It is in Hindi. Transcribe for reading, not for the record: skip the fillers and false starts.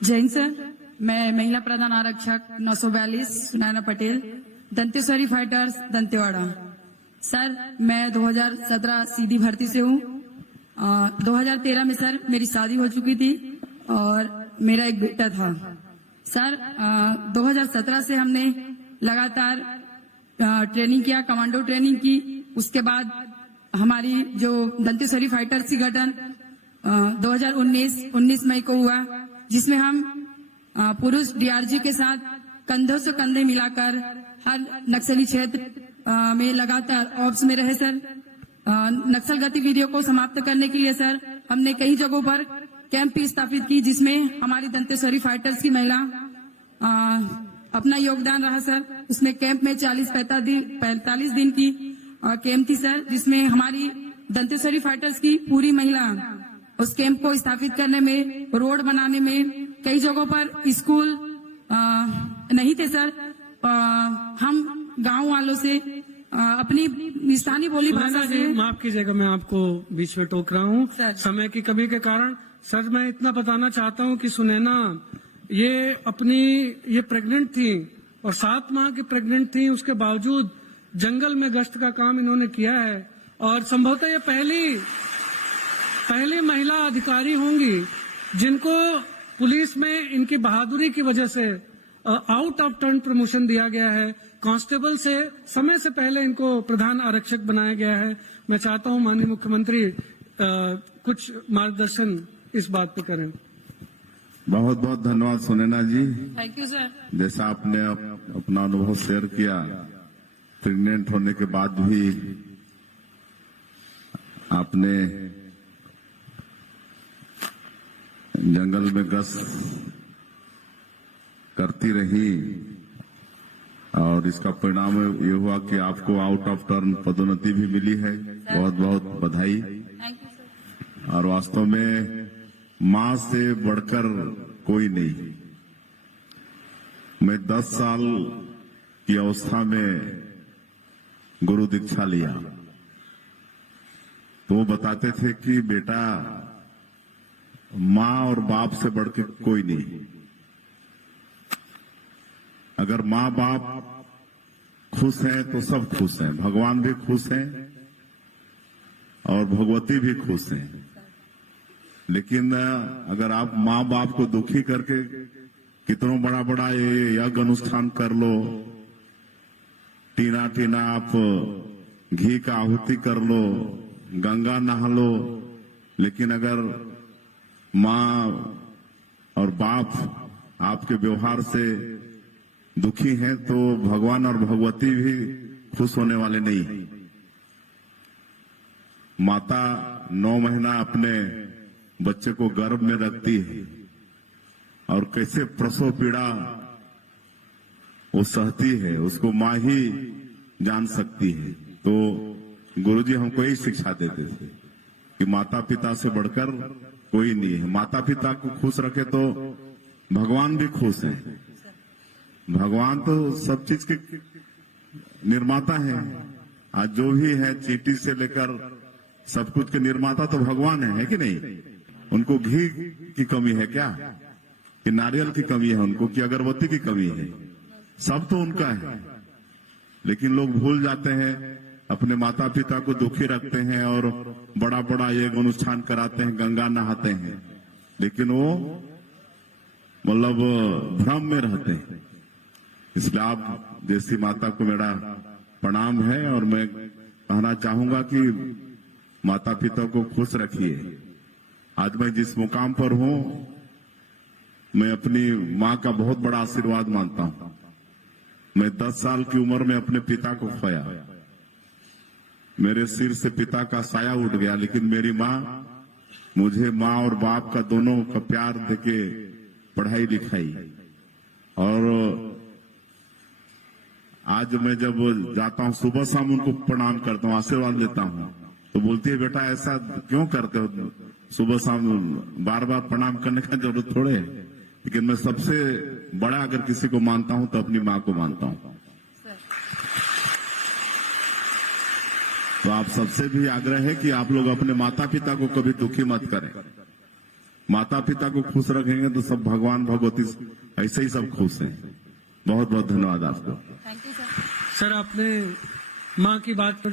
जैन सर, मैं महिला प्रधान आरक्षक 942 सुनैना पटेल, दंतेश्वरी फाइटर्स दंतेवाड़ा। सर, मैं 2017 सीधी भर्ती से हूँ। 2013 में सर मेरी शादी हो चुकी थी और मेरा एक बेटा था। सर, 2017 से हमने लगातार ट्रेनिंग किया, कमांडो ट्रेनिंग की। उसके बाद हमारी जो दंतेश्वरी फाइटर्स की गठन 2019 मई को हुआ, जिसमें हम पुरुष डीआरजी के साथ कंधों से कंधे मिलाकर हर नक्सली क्षेत्र में लगातार ऑप्स में रहे। सर, नक्सल गतिविधियों को समाप्त करने के लिए सर हमने कई जगहों पर कैंप भी स्थापित की, जिसमें हमारी दंतेश्वरी फाइटर्स की महिला अपना योगदान रहा। सर, उसमें कैंप में 40-45 दिन की कैंप थी सर, जिसमें हमारी दंतेश्वरी फाइटर्स की पूरी महिला उस कैंप को स्थापित करने में, रोड बनाने में, कई जगहों पर स्कूल नहीं थे सर। हम गांव वालों से अपनी स्थानीय बोली भाषा से। माफ कीजिएगा, मैं आपको बीच में टोक रहा हूँ समय की कमी के कारण। सर, मैं इतना बताना चाहता हूँ कि सुनैना ये प्रेग्नेंट थी और 7 माह की प्रेग्नेंट थी, उसके बावजूद जंगल में गश्त का काम इन्होंने किया है और संभवतः ये पहली महिला अधिकारी होंगी जिनको पुलिस में इनकी बहादुरी की वजह से आउट ऑफ टर्न प्रमोशन दिया गया है। कांस्टेबल से समय से पहले इनको प्रधान आरक्षक बनाया गया है। मैं चाहता हूं माननीय मुख्यमंत्री कुछ मार्गदर्शन इस बात पे करें। बहुत बहुत धन्यवाद Sunaina ji. Thank you sir. जैसा आपने अपना अनुभव शेयर किया, प्रेग्नेंट होने के बाद भी आपने जंगल में गश्त करती रही और इसका परिणाम ये हुआ कि आपको आउट ऑफ टर्न पदोन्नति भी मिली है। बहुत बहुत बधाई। और वास्तव में मां से बढ़कर कोई नहीं। मैं 10 साल की अवस्था में गुरु दीक्षा लिया तो वो बताते थे कि बेटा, मां और बाप से बढ़ के कोई नहीं। अगर मां बाप खुश हैं तो सब खुश हैं, भगवान भी खुश हैं और भगवती भी खुश हैं। लेकिन अगर आप मां बाप को दुखी करके कितना बड़ा बड़ा ये यज्ञ अनुष्ठान कर लो, टीना टीना आप घी का आहुति कर लो, गंगा नहा लो, लेकिन अगर मां और बाप आपके व्यवहार से दुखी हैं तो भगवान और भगवती भी खुश होने वाले नहीं। माता 9 महीना अपने बच्चे को गर्भ में रखती है और कैसे प्रसव पीड़ा वो सहती है, उसको मां ही जान सकती है। तो गुरुजी हमको यही शिक्षा देते थे कि माता पिता से बढ़कर कोई नहीं है। माता पिता को खुश रखे तो भगवान भी खुश है। भगवान तो सब चीज के निर्माता है। आज जो भी है, चींटी से लेकर सब कुछ के निर्माता तो भगवान है कि नहीं? उनको घी की कमी है क्या, कि नारियल की कमी है उनको, कि अगरबत्ती की कमी है? सब तो उनका है। लेकिन लोग भूल जाते हैं, अपने माता पिता को दुखी रखते हैं और बड़ा बड़ा ये अनुष्ठान कराते हैं, गंगा नहाते हैं, लेकिन वो मतलब भ्रम में रहते हैं। इसलिए आप जैसी माता को मेरा प्रणाम है और मैं कहना चाहूंगा कि माता पिता को खुश रखिए। आज मैं जिस मुकाम पर हूं, मैं अपनी मां का बहुत बड़ा आशीर्वाद मानता हूं। मैं 10 साल की उम्र में अपने पिता को खोया। मेरे सिर से पिता का साया उठ गया, लेकिन मेरी मां मुझे मां और बाप का दोनों का प्यार देके पढ़ाई लिखाई। और आज मैं जब जाता हूं, सुबह शाम उनको प्रणाम करता हूं, आशीर्वाद लेता हूं, तो बोलती है, बेटा ऐसा क्यों करते हो, सुबह शाम बार बार प्रणाम करने का जरूरत थोड़े है। लेकिन मैं सबसे बड़ा अगर किसी को मानता हूं तो अपनी मां को मानता हूं। तो आप सबसे भी आग्रह है कि आप लोग अपने माता पिता को कभी दुखी मत करें। माता पिता को खुश रखेंगे तो सब भगवान भगवती ऐसे ही सब खुश हैं। बहुत बहुत धन्यवाद आपको। Thank you sir. सर, आपने माँ की बात पर